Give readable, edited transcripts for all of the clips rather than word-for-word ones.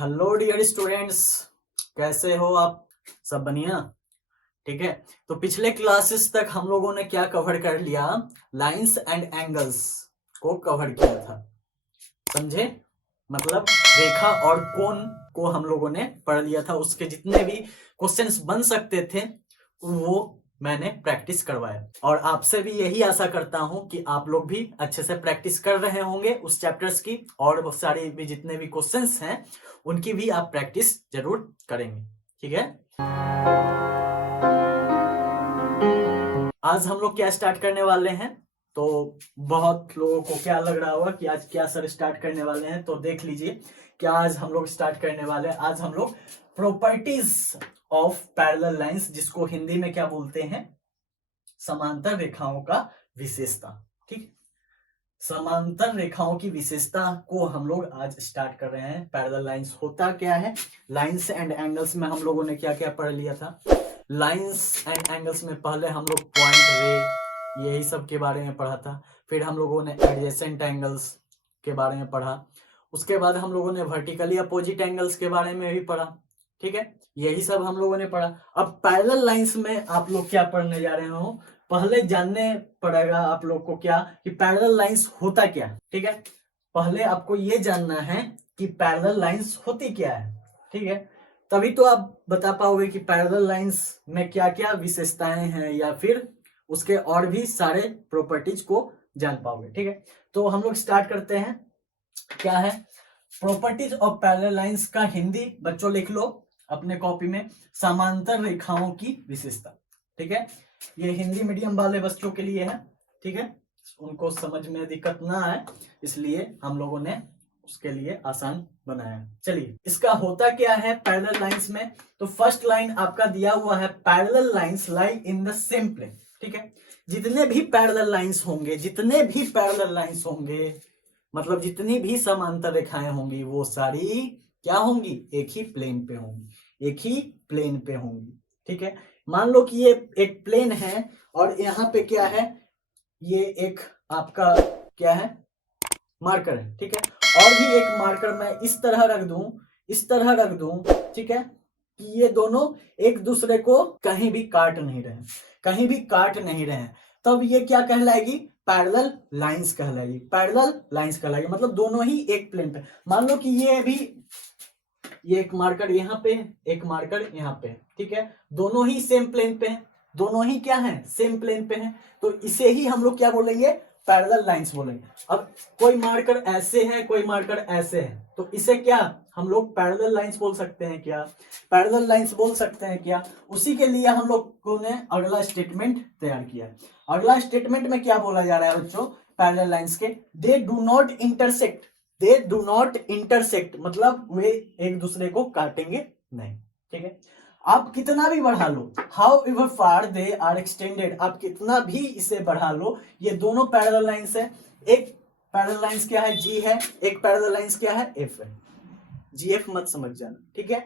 Hello dear students, कैसे हो आप? सब बढ़िया? ठीक है। तो पिछले क्लासेस तक हम लोगों ने क्या कवर कर लिया? लाइंस एंड एंगल्स को कवर किया था, समझे? मतलब रेखा और कोण को हम लोगों ने पढ़ लिया था। उसके जितने भी क्वेश्चंस बन सकते थे वो मैंने प्रैक्टिस करवाया, और आपसे भी यही आशा करता हूं कि आप लोग भी अच्छे से प्रैक्टिस कर रहे होंगे उस चैप्टर्स की, और बहुत सारे भी जितने भी क्वेश्चंस हैं उनकी भी आप प्रैक्टिस जरूर करेंगे। ठीक है। आज हम लोग क्या स्टार्ट करने वाले हैं? तो बहुत लोगों को क्या लग रहा होगा कि आज क्या सर स्टार्ट करने वाले हैं, तो देख लीजिए क्या आज हम लोग स्टार्ट करने वाले हैं। आज हम लोग प्रॉपर्टीज ऑफ पैरेलल लाइंस, जिसको हिंदी में क्या बोलते हैं? समांतर रेखाओं का विशेषता। ठीक, समांतर रेखाओं की विशेषता को हम लोग आज स्टार्ट कर रहे हैं। पैरेलल लाइंस होता क्या है? लाइंस एंड एंगल्स में हम लोगों ने क्या क्या पढ़ लिया था? लाइंस एंड एंगल्स में पहले हम लोग पॉइंट, रे, यही सब के बारे में पढ़ा था। फिर हम लोगों ने एडजेसेंट एंगल्स के बारे में पढ़ा। उसके बाद हम लोगों ने वर्टिकली अपोजिट एंगल्स के बारे में भी पढ़ा। ठीक है, यही सब हम लोगों ने पढ़ा। अब पैरेलल लाइंस में आप लोग क्या पढ़ने जा रहे हो? पहले जानने पड़ेगा आप लोग को क्या कि पैरेलल लाइंस होता क्या है। ठीक है, पहले आपको ये जानना है कि पैरेलल लाइंस होती क्या है। ठीक है, तभी तो आप बता पाओगे कि पैरेलल लाइंस में क्या क्या विशेषताएं हैं, या फिर उसके और भी सारे प्रॉपर्टीज को जान पाओगे। ठीक है, तो हम लोग स्टार्ट करते हैं। क्या है प्रॉपर्टीज ऑफ पैरेलल लाइंस का हिंदी? बच्चों लिख लो अपने कॉपी में, समांतर रेखाओं की विशेषता। ठीक है, ये हिंदी मीडियम वाले बच्चों के लिए है। ठीक है, उनको समझ में दिक्कत ना आए इसलिए हम लोगों ने उसके लिए आसान बनाया। चलिए, इसका होता क्या है पैरेलल लाइंस में? तो फर्स्ट लाइन आपका दिया हुआ है, parallel lines lie in the same plane. ठीक है, जितने भी पैरेलल लाइंस होंगे, जितने भी पैरेलल लाइंस होंगे, मतलब जितनी भी समांतर रेखाएं होंगी वो सारी क्या होंगी? एक ही प्लेन पे होंगी, एक ही प्लेन पे होंगी। ठीक है, मान लो कि ये एक प्लेन है और यहाँ पे क्या है? ये एक आपका क्या है? मार्कर है। ठीक है, और भी एक मार्कर मैं इस तरह रख दूं, इस तरह रख दूं, ठीक है, कि ये दोनों एक दूसरे को कहीं भी काट नहीं रहे, कहीं भी काट नहीं रहे, तब ये क्या कहलाएगी? पैरेलल लाइंस कहलाएगी। पैरेलल लाइंस कहलाएगी मतलब दोनों ही एक प्लेन पे। मान लो कि ये भी, ये एक मार्कर यहाँ पे, एक मार्कर यहाँ पे, ठीक है, दोनों ही सेम प्लेन पे है, दोनों ही क्या है? सेम प्लेन पे है, तो इसे ही हम लोग क्या बोलेंगे? पैरेलल लाइंस बोलेंगे। अब कोई मार्कर ऐसे है, कोई मार्कर ऐसे है, तो इसे क्या हम लोग पैरेलल लाइंस बोल सकते हैं? क्या पैरेलल लाइंस बोल सकते हैं क्या? उसी के लिए हम लोगों ने अगला स्टेटमेंट तैयार किया है। अगला स्टेटमेंट में क्या बोला जा रहा है बच्चों? पैरेलल लाइंस के they do not intersect, they do not intersect मतलब वे एक दूसरे को काटेंगे नहीं। ठीक है, आप कितना भी बढ़ा लो, however far they are extended, आप कितना भी इसे बढ़ा लो, ये दोनों पैरेलल लाइंस है। एक पैरेलल लाइंस क्या है? जी है। एक पैरेलल लाइंस क्या है? एफ है। जी एफ मत समझ जाना। ठीक है,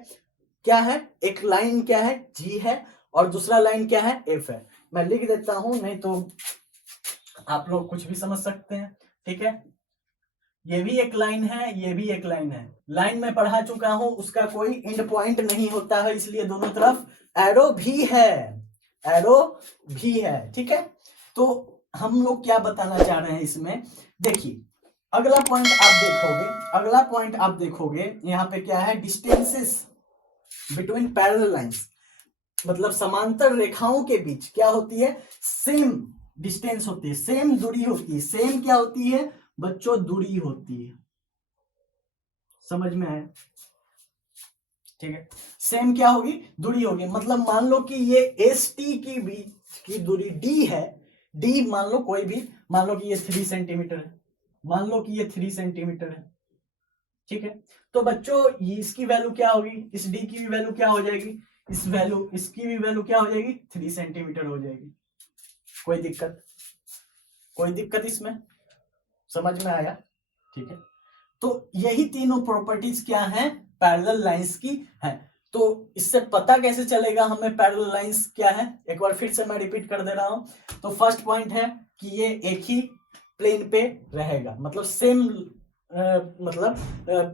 क्या है? एक लाइन क्या है? जी है, और दूसरा लाइन क्या है? एफ है। मैं लिख देता हूं, नहीं तो आप लोग कुछ भी समझ सकते हैं। ठीक है, ये भी एक लाइन है, ये भी एक लाइन है। लाइन में पढ़ा चुका हूं, उसका कोई एंड पॉइंट नहीं होता है, इसलिए दोनों तरफ एरो भी है, एरो भी है। ठीक है, तो हम लोग क्या बताना चाह रहे हैं इसमें? देखिए, अगला पॉइंट आप देखोगे, अगला पॉइंट आप देखोगे, यहाँ पे क्या है? डिस्टेंसेस बिटवीन पैरेलल लाइंस, मतलब समांतर रेखाओं के बीच क्या होती है? सेम डिस्टेंस होती है, सेम दूरी होती है। सेम क्या होती है बच्चों? दूरी होती है। समझ में आया? ठीक है, सेम क्या होगी? दूरी होगी। मतलब मान लो कि ये एस टी की बीच की दूरी डी है, डी मान लो कोई भी, मान लो कि ये 3 सेंटीमीटर है, मान लो कि ये 3 सेंटीमीटर है। ठीक है, तो बच्चों ये इसकी वैल्यू क्या होगी? इस डी की भी वैल्यू क्या हो जाएगी? इस वैल्यू, इसकी भी वैल्यू क्या हो जाएगी? 3 सेंटीमीटर हो जाएगी। कोई दिक्कत? कोई दिक्कत इसमें? समझ में आया? ठीक है, तो यही तीनों प्रॉपर्टीज क्या हैं? पैरेलल लाइंस की है। तो इससे पता कैसे चलेगा हमें पैरेलल लाइंस क्या है? एक बार फिर से मैं रिपीट कर दे रहा हूं। तो फर्स्ट पॉइंट है कि ये एक ही प्लेन पे रहेगा, मतलब सेम मतलब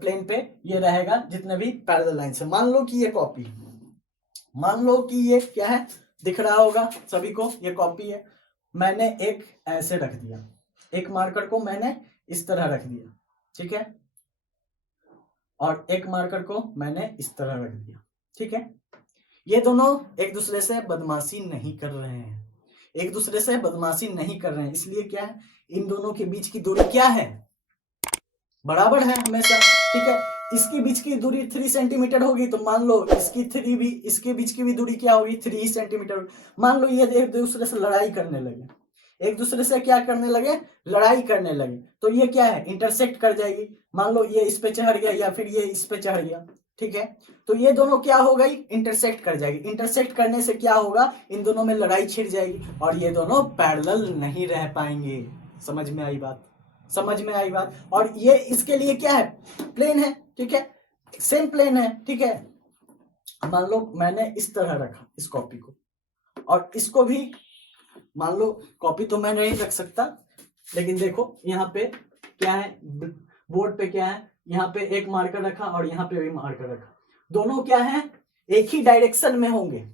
प्लेन पे ये रहेगा जितने भी पैरेलल लाइंस है। मान लो कि ये कॉपी, मान लो कि ये क्या है, दिख रहा होगा सभी को, ये कॉपी है। मैंने एक ऐसे रख दिया, एक मार्कर को मैंने इस तरह रख दिया, ठीक है, और एक मार्कर को मैंने इस तरह रख दिया, ठीक है। ये दोनों एक दूसरे से बदमाशी नहीं कर रहे हैं, एक दूसरे से बदमाशी नहीं कर रहे हैं, इसलिए क्या है, इन दोनों के बीच की दूरी क्या है, बराबर है हमेशा, ठीक है। इसके बीच की दूरी 3 सेंटीमीटर होगी, तो मान लो इसकी 3 भी, इसके बीच की भी दूरी क्या होगी, 3 सेंटीमीटर। मान लो ये एक दूसरे से लड़ाई करने लगे, एक दूसरे से क्या करने लगे, लड़ाई करने लगे, तो ये क्या है, इंटरसेक्ट कर जाएगी। मान लो ये इस पे चढ़ गया या फिर ये इस पे चढ़ गया, ठीक है, तो ये दोनों क्या हो गई, इंटरसेक्ट कर जाएगी। इंटरसेक्ट करने से क्या होगा, इन दोनों में लड़ाई छिड़ जाएगी और ये दोनों पैरेलल नहीं रह पाएंगे। समझ में आई बात, समझ में आई बात। और ये इसके लिए क्या है, प्लेन है, ठीक है, सेम प्लेन है, ठीक है। मान लो मैंने इस तरह रखा इस कॉपी को, और इसको भी मान लो, कॉपी तो मैं नहीं रख सकता, लेकिन देखो यहाँ पे क्या है, बोर्ड पे क्या है, यहाँ पे एक मार्कर रखा और यहाँ पे भी मार्कर रखा, दोनों क्या है, एक ही डायरेक्शन में होंगे,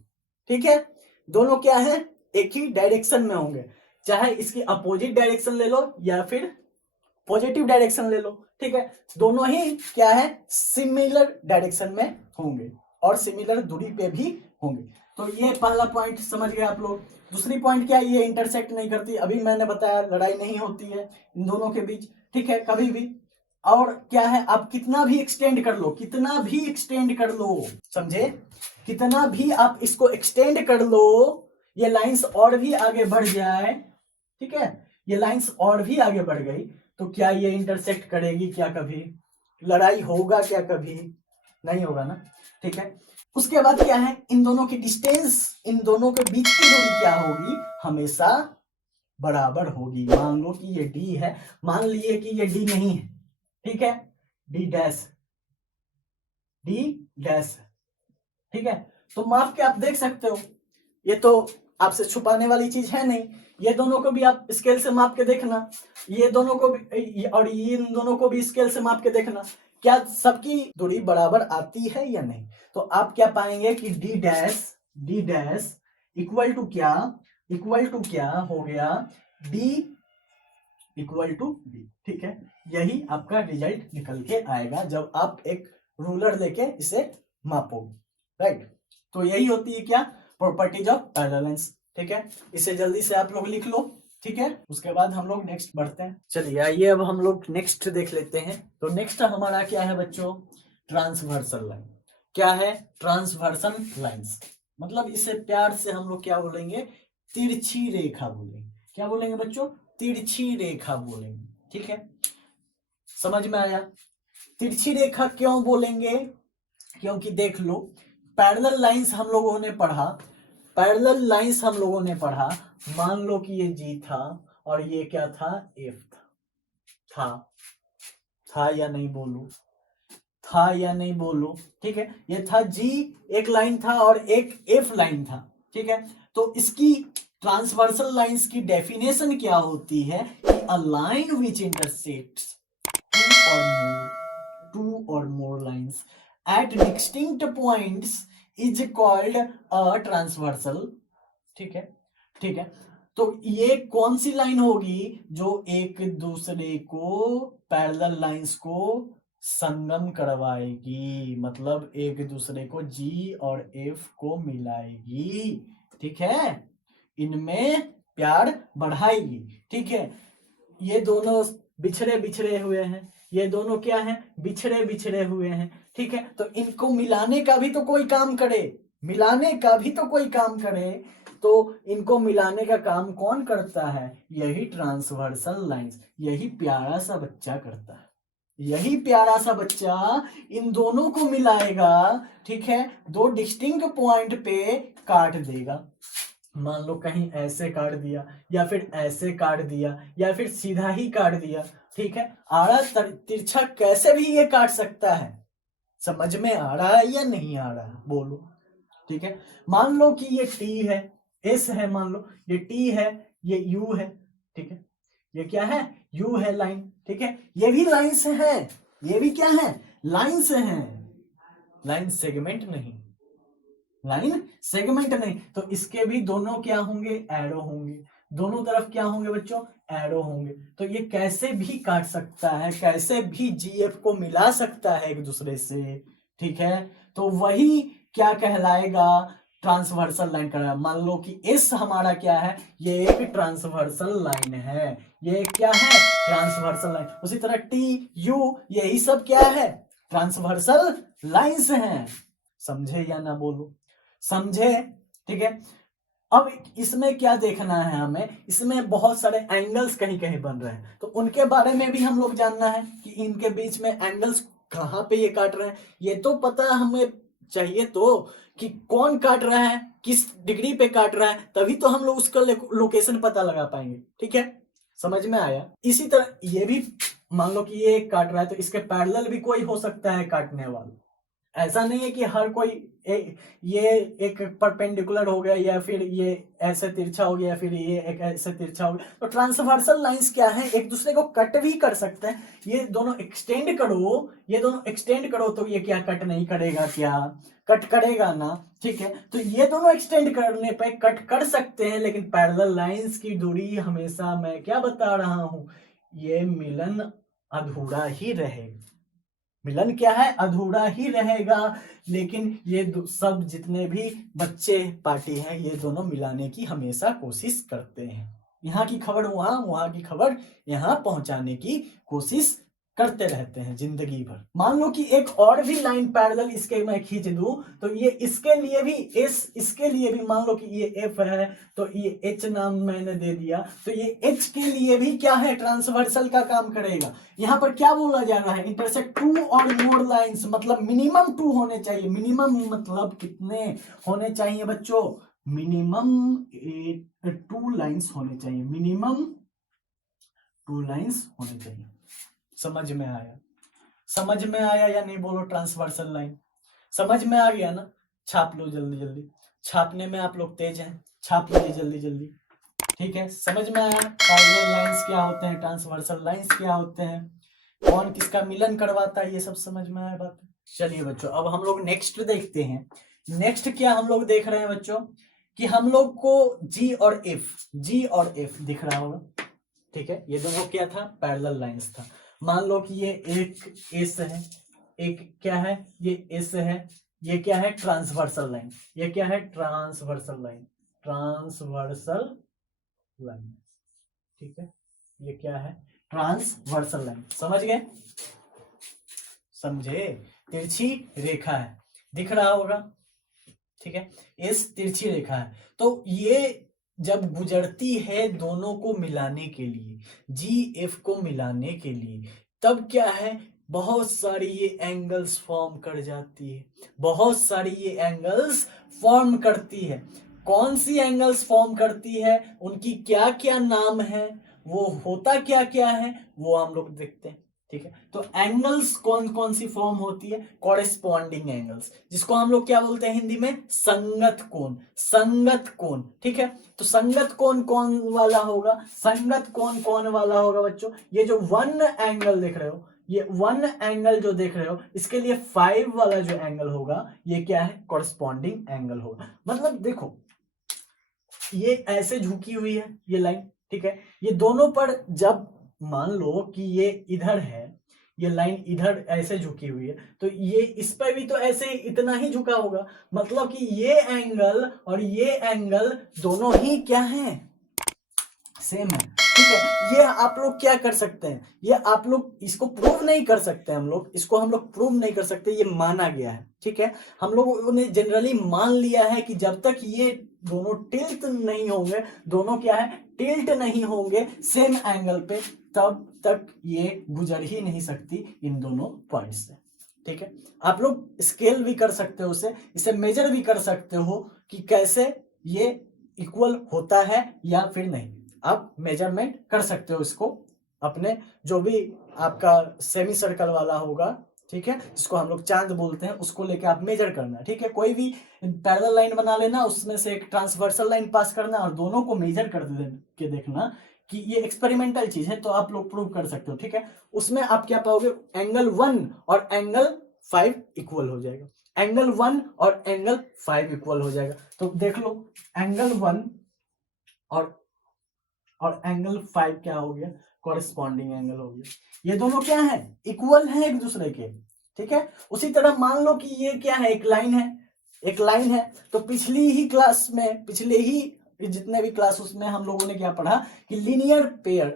ठीक है, दोनों क्या है, एक ही डायरेक्शन में होंगे, चाहे इसकी अपोजिट डायरेक्शन ले लो या फिर पॉजिटिव डायरेक्शन ले लो, ठीक है, दोनों ही क्या है, सिमिलर डायरेक्शन में होंगे और सिमिलर दूरी पे भी होंगे। तो ये पहला पॉइंट समझ गए आप लोग। दूसरी पॉइंट क्या है, ये इंटरसेक्ट नहीं करती, अभी मैंने बताया लड़ाई नहीं होती है इन दोनों के बीच, ठीक है, कभी भी। और क्या है, आप कितना भी एक्सटेंड कर लो, कितना भी एक्सटेंड कर लो, समझे, कितना भी आप इसको एक्सटेंड कर लो, ये लाइंस और भी आगे बढ़ जाए, ठीक है, ये लाइंस और भी आगे बढ़ गई, तो क्या ये इंटरसेक्ट करेगी क्या, कभी लड़ाई होगा क्या, कभी नहीं होगा ना, ठीक है। उसके बाद क्या है, इन दोनों की डिस्टेंस, इन दोनों के बीच की दूरी क्या होगी, हमेशा बराबर होगी। मान लो कि ये डी है, मान लिए कि ये डी नहीं है, ठीक है, डी डैश, डी डैश, ठीक है, तो माप के आप देख सकते हो, ये तो आपसे छुपाने वाली चीज है नहीं, ये दोनों को भी आप स्केल से माप के देखना, ये दोनों को भी और इन दोनों को भी स्केल से माप के देखना, क्या सबकी दूरी बराबर आती है या नहीं। तो आप क्या पाएंगे कि डी डैश इक्वल टू क्या, इक्वल टू क्या हो गया, डी इक्वल टू डी, ठीक है, यही आपका रिजल्ट निकल के आएगा जब आप एक रूलर लेके इसे मापोगे, राइट। तो यही होती है क्या, प्रॉपर्टीज ऑफ पैरेलल लाइंस, ठीक है, इसे जल्दी से आप लोग लिख लो, ठीक है। उसके बाद हम लोग नेक्स्ट बढ़ते हैं। चलिए आइए अब हम लोग नेक्स्ट देख लेते हैं। तो नेक्स्ट हमारा क्या है बच्चों, ट्रांसवर्सल लाइन। क्या है, ट्रांसवर्सल लाइंस, मतलब इसे प्यार से हम लोग क्या बोलेंगे, तिरछी रेखा बोलेंगे। क्या बोलेंगे बच्चों, तिरछी रेखा बोलेंगे, ठीक है, समझ में आया। तिरछी रेखा क्यों बोलेंगे, क्योंकि देख लो, पैरेलल लाइंस हम लोगों ने पढ़ा, पैरेलल लाइंस हम लोगों ने पढ़ा, मान लो कि ये जी था और ये क्या था, एफ था या नहीं बोलू, था या नहीं बोलू, ठीक है, ये था जी एक लाइन था और एक एफ लाइन था, ठीक है। तो इसकी ट्रांसवर्सल लाइंस की डेफिनेशन क्या होती है, a line which intersects two or more lines at distinct points is called a transversal, ठीक है, ठीक है। तो ये कौन सी लाइन होगी जो एक दूसरे को, पैरेलल लाइंस को संगम करवाएगी, मतलब एक दूसरे को जी और एफ को मिलाएगी, ठीक है, इनमें प्यार बढ़ाएगी, ठीक है। ये दोनों बिछड़े बिछड़े हुए हैं, ये दोनों क्या है, बिछड़े बिछड़े हुए हैं, ठीक है। तो इनको मिलाने का भी तो कोई काम करे, मिलाने का भी तो कोई काम करे, तो इनको मिलाने का काम कौन करता है, यही ट्रांसवर्सल लाइंस, यही प्यारा सा बच्चा करता है, यही प्यारा सा बच्चा इन दोनों को मिलाएगा, ठीक है, दो डिस्टिंक्ट पॉइंट पे काट देगा। मान लो कहीं ऐसे काट दिया या फिर ऐसे काट दिया या फिर सीधा ही काट दिया, ठीक है, आड़ा तिरछा कैसे भी ये काट सकता है, समझ में आ रहा है या नहीं आ रहा है, बोलो, ठीक है। मान लो कि ये टी है, एस है, मान लो ये टी है, ये यू है, ठीक है, ये क्या है, यू है लाइन, ठीक है, ये भी लाइंस हैं, ये भी क्या है, लाइंस हैं, लाइन सेगमेंट नहीं, लाइन सेगमेंट नहीं। तो इसके भी दोनों क्या होंगे, एरो होंगे, दोनों तरफ क्या होंगे बच्चों, एरो होंगे। तो ये कैसे भी काट सकता है, कैसे भी जीएफ को मिला सकता है एक दूसरे से, ठीक है। तो वही क्या कहलाएगा, ट्रांसवर्सल लाइन का। मान लो कि एस हमारा क्या है, ये एक ट्रांसवर्सल लाइन है, ये क्या है, ट्रांसवर्सल लाइन। उसी तरह टी यू, यही सब क्या है, ट्रांसवर्सल लाइंस हैं। समझे या ना बोलो, समझे, ठीक है। अब इसमें क्या देखना है हमें, इसमें बहुत सारे एंगल्स कहीं कहीं बन रहे हैं, तो उनके बारे में भी हम लोग जानना है कि इनके बीच में एंगल्स कहाँ पे ये काट रहे हैं। ये तो पता हमें चाहिए तो कि कौन काट रहा है, किस डिग्री पे काट रहा है, तभी तो हम लोग उसका लोकेशन पता लगा पाएंगे, ठीक है। समझ में आया। इसी तरह ये भी मान लो कि ये काट रहा है, तो इसके पैरेलल भी कोई हो सकता है काटने वाला। ऐसा नहीं है कि हर कोई ये एक परपेंडिकुलर हो गया, या फिर ये ऐसे तिरछा हो गया, या फिर ये एक ऐसे तिरछा हो गया। तो ट्रांसवर्सल लाइंस क्या है, एक दूसरे को कट भी कर सकते हैं। ये दोनों एक्सटेंड करो, ये दोनों एक्सटेंड करो, तो ये क्या कट नहीं करेगा, क्या कट करेगा ना, ठीक है। तो ये दोनों एक्सटेंड करने पे कट कर सकते हैं, लेकिन पैरेलल लाइंस की दूरी हमेशा, मैं क्या बता रहा हूं, ये मिलन अधूरा ही रहेगा, मिलन क्या है, अधूरा ही रहेगा। लेकिन ये सब जितने भी बच्चे पार्टी हैं, ये दोनों मिलाने की हमेशा कोशिश करते हैं, यहाँ की खबर वहां, वहां की खबर यहाँ पहुंचाने की कोशिश करते रहते हैं जिंदगी भर। मान लो कि एक और भी लाइन पैरेलल इसके मैं खींच दूं, तो ये इसके लिए भी एस, इसके लिए भी मान लो कि ये एफ है, तो ये एच नाम मैंने दे दिया, तो ये एच के लिए भी क्या है, ट्रांसवर्सल का काम करेगा। यहाँ पर क्या बोला जा रहा है, इंटरसेक्ट टू और मोर लाइंस, मतलब मिनिमम 2 होने चाहिए। मिनिमम मतलब कितने होने चाहिए बच्चों, मिनिमम 2 लाइंस होने चाहिए, मिनिमम 2 लाइंस होने चाहिए। समझ में आया, समझ में आया या नहीं बोलो, ट्रांसवर्सल लाइन समझ में आ गया ना। छाप लो जल्दी जल्दी, छापने में आप लोग तेज हैं, छाप लीजिए जल्दी जल्दी, ठीक है। समझ में आया पैरेलल लाइंस क्या होते हैं, ट्रांसवर्सल लाइंस क्या होते हैं, कौन किसका मिलन करवाता है, ये सब समझ में आया बात। चलिए बच्चों, अब हम लोग नेक्स्ट देखते हैं। नेक्स्ट क्या हम लोग देख रहे हैं बच्चों, कि हम लोग को जी और एफ, जी और एफ दिख रहा होगा, ठीक है। ये दोनों क्या था, पैरेलल लाइंस था। मान लो कि ये एक एस है, एक क्या है, ये एस है, ये क्या है, ट्रांसवर्सल लाइन, ये क्या है, ट्रांसवर्सल लाइन, ट्रांसवर्सल लाइन, ठीक है। ये क्या है, ट्रांसवर्सल लाइन, समझ गए, समझे। तिरछी रेखा है, दिख रहा होगा, ठीक है। इस तिरछी रेखा है, तो ये जब गुजरती है दोनों को मिलाने के लिए, जी एफ को मिलाने के लिए, तब क्या है, बहुत सारी ये एंगल्स फॉर्म कर जाती है, बहुत सारी ये एंगल्स फॉर्म करती है। कौन सी एंगल्स फॉर्म करती है, उनकी क्या क्या नाम है, वो होता क्या क्या है, वो हम लोग देखते हैं, ठीक है। तो एंगल्स कौन कौन सी फॉर्म होती है, कॉरेस्पॉन्डिंग एंगल्स, जिसको हम लोग क्या बोलते हैं हिंदी में, संगत कोण, संगत कोण, ठीक है। तो संगत कोण कौन वाला होगा, संगत कोण कौन वाला होगा बच्चों, ये जो वन एंगल देख रहे हो, ये वन एंगल जो देख रहे हो, इसके लिए 5 वाला जो एंगल होगा, ये क्या है, कॉरेस्पॉन्डिंग एंगल होगा। मतलब देखो, ये ऐसे झुकी हुई है ये लाइन, ठीक है। ये दोनों पर जब मान लो कि ये इधर है, ये लाइन इधर ऐसे झुकी हुई है, तो ये इस पर भी तो ऐसे इतना ही झुका होगा, मतलब कि ये एंगल और ये एंगल दोनों ही क्या है, सेम है, ठीक है। ये आप लोग क्या कर सकते हैं, ये आप लोग इसको प्रूव नहीं कर सकते, हम लोग इसको हम लोग प्रूव नहीं कर सकते, ये माना गया है, ठीक है। हम लोगों ने जनरली मान लिया है कि जब तक ये दोनों टिल्ट नहीं होंगे, दोनों क्या है, टिल्ट नहीं होंगे सेम एंगल पे, तब तक ये गुजर ही नहीं सकती इन दोनों पॉइंट से, ठीक है। आप लोग स्केल भी कर सकते हो, इसे मेजर भी कर सकते हो कि कैसे ये इक्वल होता है या फिर नहीं। आप मेजरमेंट कर सकते हो इसको अपने, जो भी आपका सेमी सर्कल वाला होगा, ठीक है, जिसको हम लोग चांद बोलते हैं, उसको लेके आप मेजर करना, ठीक है। कोई भी पैरेलल लाइन बना लेना, उसमें से एक ट्रांसवर्सल लाइन पास करना और दोनों को मेजर कर के देखना कि ये एक्सपेरिमेंटल चीज है तो आप लोग प्रूव कर सकते हो, ठीक है। उसमें आप क्या पाओगे, एंगल 1 और एंगल 5 इक्वल हो जाएगा, एंगल 1 और एंगल 5 इक्वल हो जाएगा। तो देख लो एंगल 1 और एंगल 5 क्या हो गया, कॉरेस्पॉन्डिंग एंगल हो गया। ये दोनों क्या है, इक्वल है एक दूसरे के, ठीक है। उसी तरह मान लो कि ये क्या है, एक लाइन है, एक लाइन है। तो पिछली ही क्लास में, पिछले ही जितने भी क्लास उसमें हम लोगों ने क्या पढ़ा कि लीनियर पेयर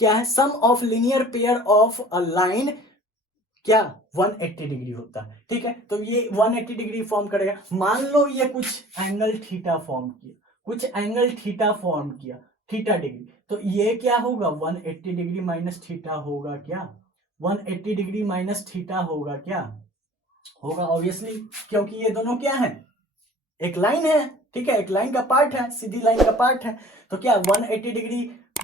क्या है, sum of linear pair of a line क्या 180 डिग्री होता है, ठीक है। तो ये 180 डिग्री फॉर्म करेगा। मान लो ये कुछ एंगल थीटा फॉर्म किया, कुछ एंगल थीटा फॉर्म किया, थीटा डिग्री, तो ये क्या होगा 180 डिग्री माइनस थीटा होगा क्या, 180 डिग्री माइनस थीटा होगा क्या, होगा ऑब्वियसली, क्योंकि ये दोनों क्या है, एक लाइन है, ठीक है, एक लाइन का पार्ट है, सीधी लाइन का पार्ट है। तो क्या 180 डिग्री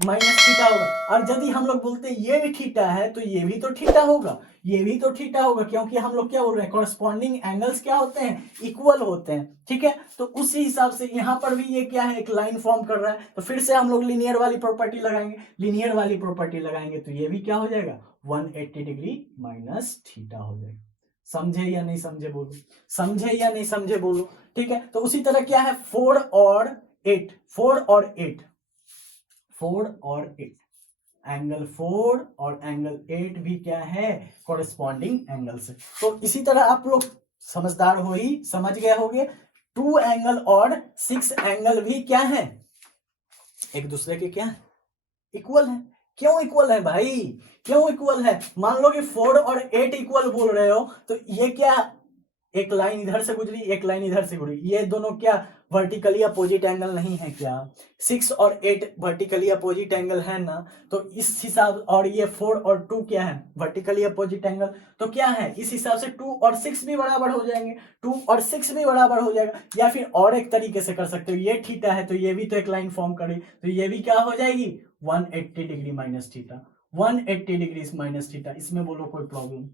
माइनस थीटा होगा। और यदि हम लोग बोलते हैं ये भी थीटा है तो ये भी तो थीटा होगा, ये भी तो थीटा होगा, क्योंकि हम लोग क्या बोल रहे हैं, कॉरेस्पॉन्डिंग एंगल्स क्या होते हैं, इक्वल होते हैं, ठीक है। तो उसी हिसाब से यहाँ पर भी ये क्या है, एक लाइन फॉर्म कर रहा है। तो फिर से हम लोग लीनियर वाली प्रॉपर्टी लगाएंगे, लीनियर वाली प्रॉपर्टी लगाएंगे तो ये भी क्या हो जाएगा 180 डिग्री माइनस थीटा हो जाएगा। समझे या नहीं समझे बोलो, समझे या नहीं समझे बोलो, ठीक है। तो उसी तरह क्या है 4 और 8, 4 और 8, 4 और 8, एंगल 4 और एंगल 8 भी क्या है, कॉरेस्पॉन्डिंग एंगल्स है। तो इसी तरह आप लोग समझदार हो ही, समझ गए होंगे 2 एंगल और 6 एंगल भी क्या है, एक दूसरे के क्या इक्वल है। क्यों इक्वल है भाई, क्यों इक्वल है, मान लो कि 4 और 8 इक्वल बोल रहे हो तो ये क्या, एक लाइन इधर से गुजरी, एक लाइन इधर से गुजरी, ये दोनों क्या वर्टिकली अपोजिट एंगल नहीं है क्या, 6 और 8 वर्टिकली अपोजिट एंगल है ना। तो इस हिसाब, और ये 4 और 2 क्या है, वर्टिकली अपोजिट एंगल, तो क्या है इस हिसाब से 2 और 6 भी बराबर हो जाएंगे, 2 और 6 भी बराबर हो जाएगा। या फिर और एक तरीके से कर सकते हो, ये थीटा है तो ये भी तो एक लाइन फॉर्म करे, तो ये भी क्या हो जाएगी 180 degree minus theta, 180 degree minus theta. इसमें बोलो कोई प्रॉब्लम,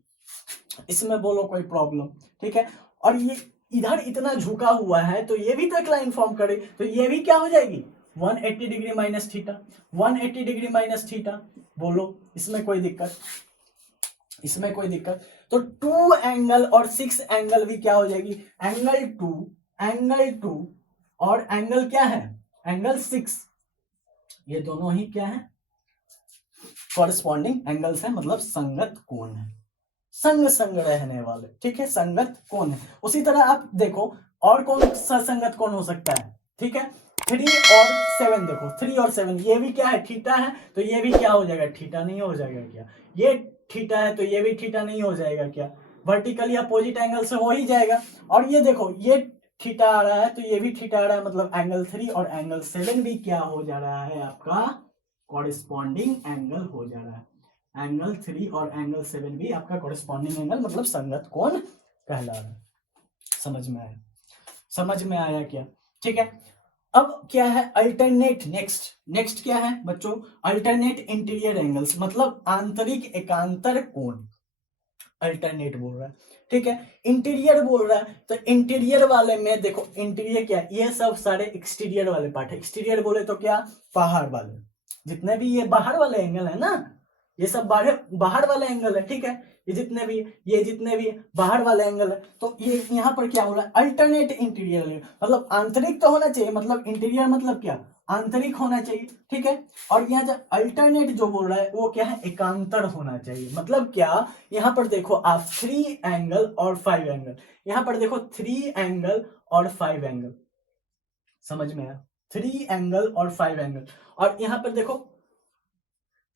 इसमें बोलो कोई प्रॉब्लम, ठीक है। और ये इधर इतना झुका हुआ है तो ये भी तो एक लाइन फॉर्म करे, तो ये भी क्या हो जाएगी 180 degree minus theta, 180 degree minus theta. बोलो इसमें कोई दिक्कत, इसमें कोई दिक्कत। तो 2 एंगल और 6 एंगल भी क्या हो जाएगी, एंगल 2, एंगल 2 और एंगल क्या है, एंगल 6, ये दोनों ही क्या है, कॉरेस्पॉन्डिंग एंगल्स है, मतलब संगत कोण है, संग संग रहने वाले, ठीक है, संगत कोण है। उसी तरह आप देखो और कौन सा संगत कोण हो सकता है, ठीक है, 3 और 7 देखो, 3 और 7 ये भी क्या है, थीटा है, तो ये भी क्या हो जाएगा, थीटा नहीं हो जाएगा क्या, ये थीटा है तो ये भी थीटा नहीं हो जाएगा क्या, वर्टिकली अपोजिट एंगल से हो ही जाएगा। और ये देखो ये थीटा आ रहा है तो ये भी थीटा आ रहा है, मतलब एंगल 3 और एंगल 7 भी क्या हो जा रहा है, आपका कॉरेस्पॉन्डिंग एंगल हो जा रहा है। एंगल 3 और एंगल 7 भी आपका कॉरेस्पॉन्डिंग एंगल, मतलब संगत कोण कहला रहा है। समझ में आया, समझ में आया क्या, ठीक है। अब क्या है अल्टरनेट, नेक्स्ट क्या है बच्चों, अल्टरनेट इंटीरियर एंगल्स, मतलब आंतरिक एकांतर कोण, अल्टरनेट बोल रहा है, ठीक है। इंटीरियर बोल रहा है तो इंटीरियर वाले में देखो, इंटीरियर क्या है, ये सब सारे एक्सटीरियर वाले पार्ट है। एक्सटीरियर बोले तो क्या, बाहर वाले, जितने भी ये बाहर वाले एंगल है ना, ये सब बाहर वाले एंगल है, ठीक है। ये जितने भी बाहर वाले एंगल है, तो ये यहाँ पर क्या हो रहा है, अल्टरनेट इंटीरियर, मतलब आंतरिक तो होना चाहिए, मतलब इंटीरियर मतलब क्या, आंतरिक होना चाहिए, ठीक है। और यहाँ जो अल्टरनेट जो बोल रहा है वो क्या है, एकांतर होना चाहिए, मतलब क्या, यहाँ पर देखो आप 3 एंगल और 5 एंगल, यहाँ पर देखो 3 एंगल और 5 एंगल, समझ में आया, 3 एंगल और 5 एंगल। और यहाँ पर देखो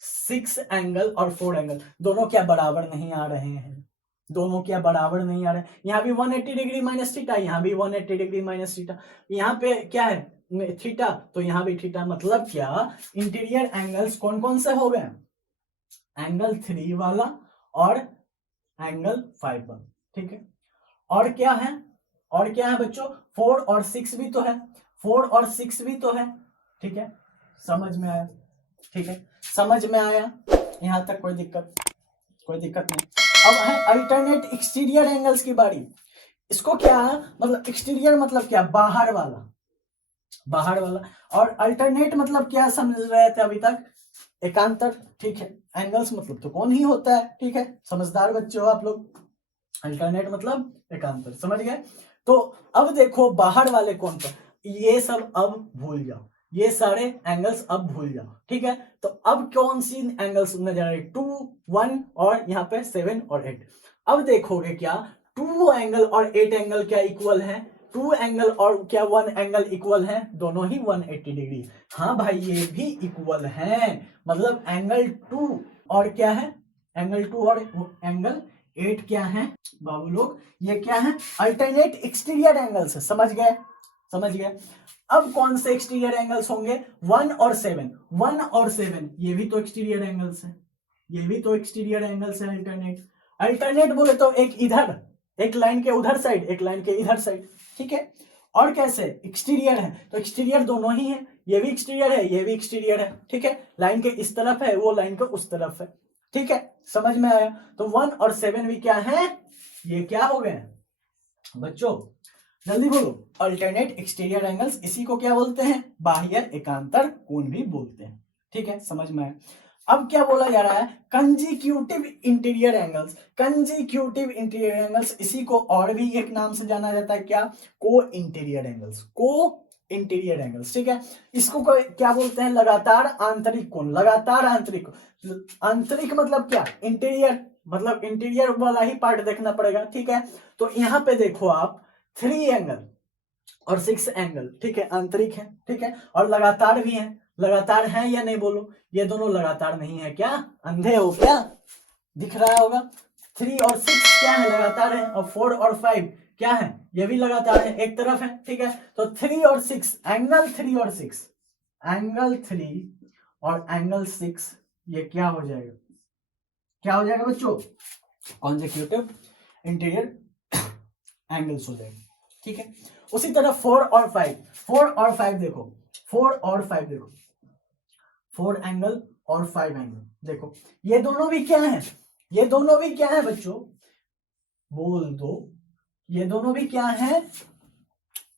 6 एंगल और 4 एंगल, दोनों क्या बराबर नहीं आ रहे हैं, दोनों क्या बराबर नहीं आ रहे हैं। यहाँ भी 180 डिग्री माइनस थीटा, यहाँ भी 180 डिग्री माइनस थीटा, यहाँ पे क्या है थीटा, तो यहाँ भी थीटा, मतलब क्या इंटीरियर एंगल्स कौन कौन से हो गए, एंगल 3 वाला और एंगल 5 वाला, ठीक है। और क्या है, और क्या है बच्चों, 4 और 6 भी तो है, 4 और 6 भी तो है, ठीक है। समझ में आया, ठीक है, समझ में आया, यहां तक कोई दिक्कत नहीं। अब है अल्टरनेट एक्सटीरियर एंगल्स की बारी। इसको क्या, मतलब एक्सटीरियर मतलब क्या, बाहर वाला, बाहर वाला। और अल्टरनेट मतलब क्या समझ रहे थे अभी तक? एकांतर, ठीक है। एंगल्स मतलब तो कौन ही होता है, ठीक है, समझदार बच्चे हो आप लोग। अल्टरनेट मतलब एकांतर, समझ गए। तो अब देखो बाहर वाले कौन पर, ये सब अब भूल जाओ, ये सारे एंगल्स अब भूल जाओ, ठीक है। तो अब कौन सी एंगल्स नजर आ रही? 2, 1 और यहाँ पे 7 और 8। अब देखोगे क्या 2 एंगल और 8 एंगल क्या इक्वल है? 2 एंगल और क्या 1 एंगल इक्वल है? दोनों ही 180 डिग्री। हाँ भाई ये भी इक्वल है, मतलब एंगल 2 और क्या है, एंगल 2 और एंगल 8 क्या है बाबू लोग? ये क्या है? अल्टरनेट एक्सटीरियर एंगल्स है, समझ गए, समझ गए। अब कौन से एक्सटीरियर एंगल्स होंगे? 1 और 7, 1 और 7 ये भी तो एक्सटीरियर एंगल्स है, ये भी तो एक्सटीरियर एंगल्स है। अल्टरनेट, अल्टरनेट बोले तो एक इधर, एक लाइन के उधर साइड, एक लाइन के इधर साइड, ठीक है। और कैसे एक्सटीरियर है? तो एक्सटीरियर दोनों ही है, ये भी एक्सटीरियर है, ये भी एक्सटीरियर है, ठीक है। लाइन के इस तरफ है, वो लाइन के उस तरफ है, ठीक है, समझ में आया। तो 1 और 7 भी क्या है? ये क्या हो गए बच्चों? जल्दी बोलो। अल्टरनेट एक्सटीरियर एंगल्स, इसी को क्या बोलते हैं? बाह्य एकांतर कोण भी बोलते हैं, ठीक है, समझ में आया। अब क्या बोला जा रहा है? Consecutive interior angles. Consecutive interior angles, इसी को और भी एक नाम से जाना जाता है, क्या? को इंटीरियर एंगल्स, को इंटीरियर एंगल्स, ठीक है। इसको क्या बोलते हैं? लगातार आंतरिक कोण, लगातार आंतरिक। आंतरिक मतलब क्या? इंटीरियर, मतलब इंटीरियर वाला ही पार्ट देखना पड़ेगा, ठीक है। तो यहां पे देखो आप 3 एंगल और 6 एंगल, ठीक है, आंतरिक है, ठीक है, और लगातार भी है। लगातार है या नहीं बोलो? ये दोनों लगातार नहीं है क्या? अंधे हो क्या? दिख रहा होगा। 3 और 6 क्या है? लगातार है। और 4 और 5 क्या है? ये भी लगातार है, एक तरफ है, ठीक है। तो 3 और 6, एंगल 3 और 6, एंगल 3 और एंगल 6 ये क्या हो जाएगा? क्या हो जाएगा बच्चों? कॉन्जिक्यूटिव इंटीरियर एंगल्स हो जाएगा, ठीक है। उसी तरह 4 और 5, 4 और 5 देखो, 4 और 5 देखो, 4 एंगल और 5 एंगल देखो, ये दोनों भी क्या है? ये दोनों भी क्या है बच्चों? बोल दो, ये दोनों भी क्या है?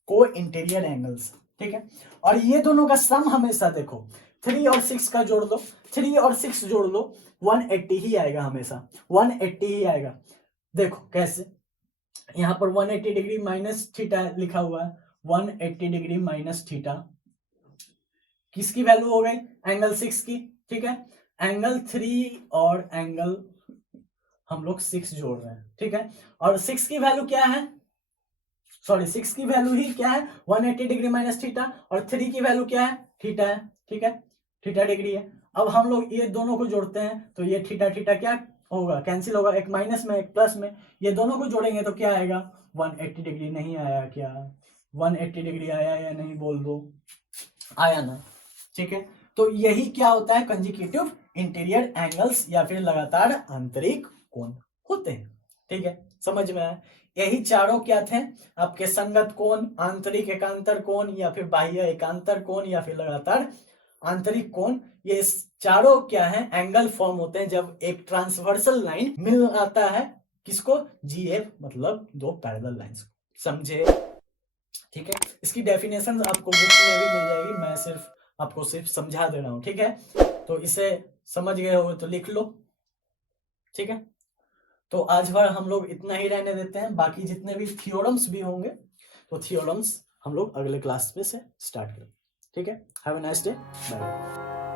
को इंटीरियर एंगल्स, ठीक है। और ये दोनों का सम हमेशा देखो, 3 और 6 का जोड़ लो, 3 और 6 जोड़ लो, 180 ही आएगा, हमेशा 180 ही आएगा। देखो कैसे, यहां पर 180 डिग्री माइनस थीटा लिखा हुआ है, 180 डिग्री माइनस थीटा किसकी वैल्यू हो गई? एंगल 6 की, ठीक है। एंगल 3 और एंगल हम लोग 6 जोड़ रहे हैं, ठीक है। और 6 की वैल्यू क्या है? सॉरी 6 की वैल्यू ही क्या है? 180 डिग्री माइनस थीटा। और 3 की वैल्यू क्या है? थीटा है, ठीक है, थीटा डिग्री है। अब हम लोग ये दोनों को जोड़ते हैं तो ये थीटा थीटा क्या होगा? कैंसिल होगा, एक माइनस में एक प्लस में, ये दोनों को जोड़ेंगे तो क्या आएगा? 180 डिग्री नहीं आया क्या? 180 डिग्री आया या नहीं बोल दो? आया ना, ठीक है। तो यही क्या होता है? कंजिक्यूटिव इंटीरियर एंगल्स या फिर लगातार आंतरिक कोण होते हैं, ठीक है, समझ में आया। यही चारों क्या थे आपके? संगत कोण, आंतरिक एकांतर कोण, या फिर बाह्य एकांतर कोण, या फिर लगातार आंतरिक कोण। ये चारों क्या है? एंगल फॉर्म होते हैं जब एक ट्रांसवर्सल लाइन मिल आता है किसको? जीएफ, मतलब दो पैरेलल लाइंस, समझे, ठीक है। इसकी डेफिनेशन आपको बुक में भी मिल जाएगी, मैं आपको सिर्फ समझा दे रहा हूं, ठीक है। तो इसे समझ गए हो तो लिख लो, ठीक है। तो आज भर हम लोग इतना ही रहने देते हैं, बाकी जितने भी थियोरम्स भी होंगे तो थियोरम्स हम लोग अगले क्लास में से स्टार्ट करें, ठीक है। Have a nice day, bye.